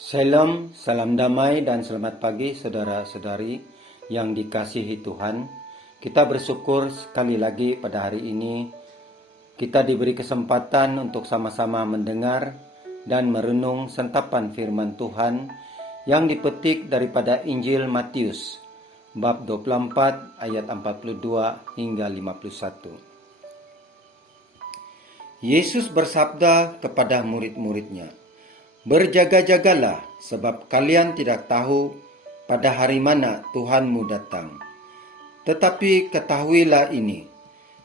Shalom, salam damai dan selamat pagi saudara-saudari yang dikasihi Tuhan. Kita bersyukur sekali lagi pada hari ini kita diberi kesempatan untuk sama-sama mendengar dan merenung sentapan firman Tuhan yang dipetik daripada Injil Matius bab 24 ayat 42 hingga 51. Yesus bersabda kepada murid-muridnya, "Berjaga-jagalah, sebab kalian tidak tahu pada hari mana Tuhanmu datang. Tetapi ketahuilah ini,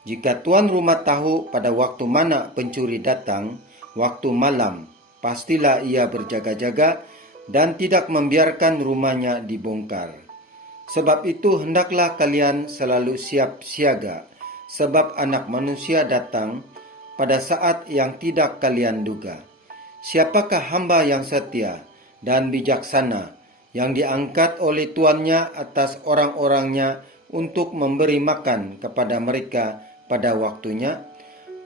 jika tuan rumah tahu pada waktu mana pencuri datang, waktu malam, pastilah ia berjaga-jaga dan tidak membiarkan rumahnya dibongkar. Sebab itu hendaklah kalian selalu siap siaga, sebab Anak Manusia datang pada saat yang tidak kalian duga. Siapakah hamba yang setia dan bijaksana yang diangkat oleh tuannya atas orang-orangnya untuk memberi makan kepada mereka pada waktunya?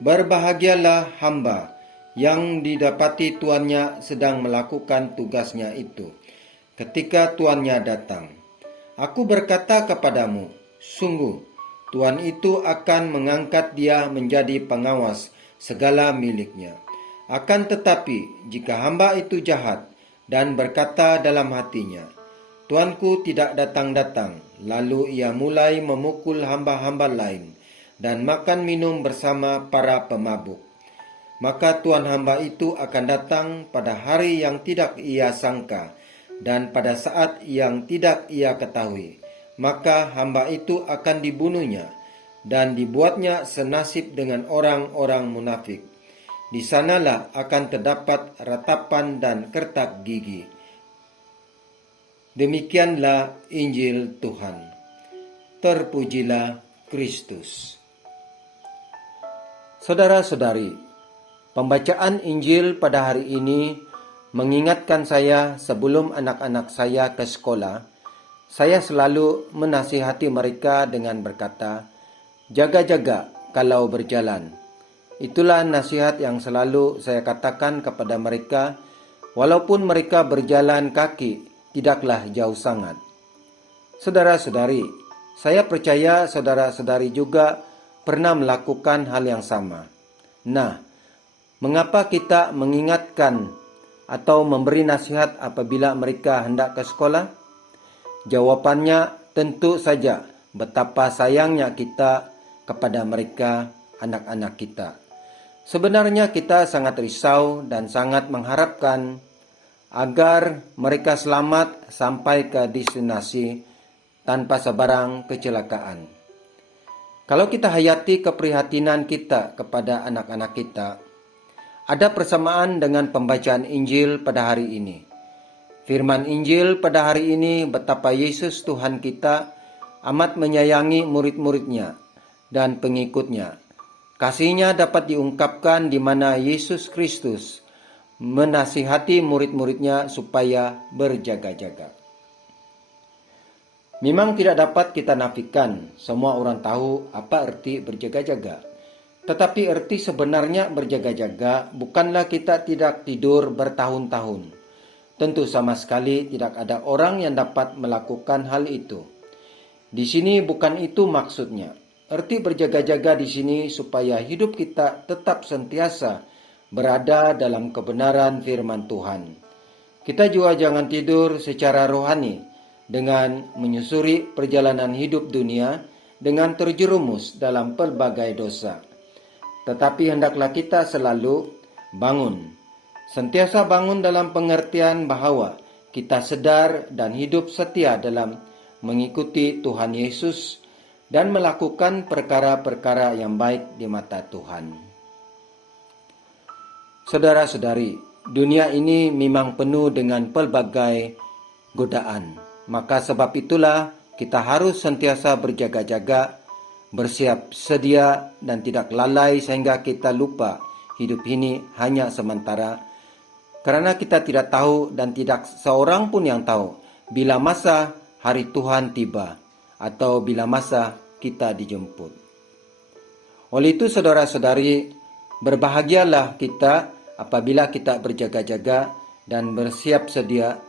Berbahagialah hamba yang didapati tuannya sedang melakukan tugasnya itu ketika tuannya datang. Aku berkata kepadamu, sungguh tuan itu akan mengangkat dia menjadi pengawas segala miliknya. Akan tetapi, jika hamba itu jahat dan berkata dalam hatinya, Tuanku tidak datang-datang, lalu ia mulai memukul hamba-hamba lain dan makan minum bersama para pemabuk, maka tuan hamba itu akan datang pada hari yang tidak ia sangka dan pada saat yang tidak ia ketahui. Maka hamba itu akan dibunuhnya dan dibuatnya senasib dengan orang-orang munafik. Di sanalah akan terdapat ratapan dan kertak gigi." Demikianlah Injil Tuhan. Terpujilah Kristus. Saudara-saudari, pembacaan Injil pada hari ini mengingatkan saya sebelum anak-anak saya ke sekolah, saya selalu menasihati mereka dengan berkata, "Jaga-jaga kalau berjalan." Itulah nasihat yang selalu saya katakan kepada mereka, walaupun mereka berjalan kaki, tidaklah jauh sangat. Saudara-saudari, saya percaya saudara-saudari juga pernah melakukan hal yang sama. Nah, mengapa kita mengingatkan atau memberi nasihat apabila mereka hendak ke sekolah? Jawabannya tentu saja betapa sayangnya kita kepada mereka, anak-anak kita. Sebenarnya kita sangat risau dan sangat mengharapkan agar mereka selamat sampai ke destinasi tanpa sebarang kecelakaan. Kalau kita hayati keprihatinan kita kepada anak-anak kita, ada persamaan dengan pembacaan Injil pada hari ini. Firman Injil pada hari ini betapa Yesus Tuhan kita amat menyayangi murid-muridnya dan pengikutnya. Kasihnya dapat diungkapkan di mana Yesus Kristus menasihati murid-muridnya supaya berjaga-jaga. Memang tidak dapat kita nafikan, semua orang tahu apa arti berjaga-jaga. Tetapi arti sebenarnya berjaga-jaga bukanlah kita tidak tidur bertahun-tahun. Tentu sama sekali tidak ada orang yang dapat melakukan hal itu. Di sini bukan itu maksudnya. Arti berjaga-jaga di sini supaya hidup kita tetap sentiasa berada dalam kebenaran firman Tuhan. Kita juga jangan tidur secara rohani dengan menyusuri perjalanan hidup dunia dengan terjerumus dalam pelbagai dosa. Tetapi hendaklah kita selalu bangun. Sentiasa bangun dalam pengertian bahwa kita sedar dan hidup setia dalam mengikuti Tuhan Yesus dan melakukan perkara-perkara yang baik di mata Tuhan. Saudara-saudari, dunia ini memang penuh dengan pelbagai godaan. Maka sebab itulah kita harus sentiasa berjaga-jaga, bersiap sedia dan tidak lalai sehingga kita lupa hidup ini hanya sementara. Karena kita tidak tahu dan tidak seorang pun yang tahu bila masa hari Tuhan tiba atau bila masa kita dijemput. Oleh itu saudara-saudari, berbahagialah kita apabila kita berjaga-jaga dan bersiap sedia,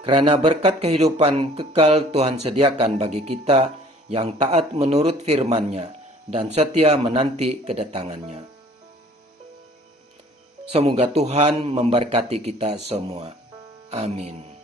karena berkat kehidupan kekal Tuhan sediakan bagi kita yang taat menurut firman-Nya dan setia menanti kedatangannya. Semoga Tuhan memberkati kita semua. Amin.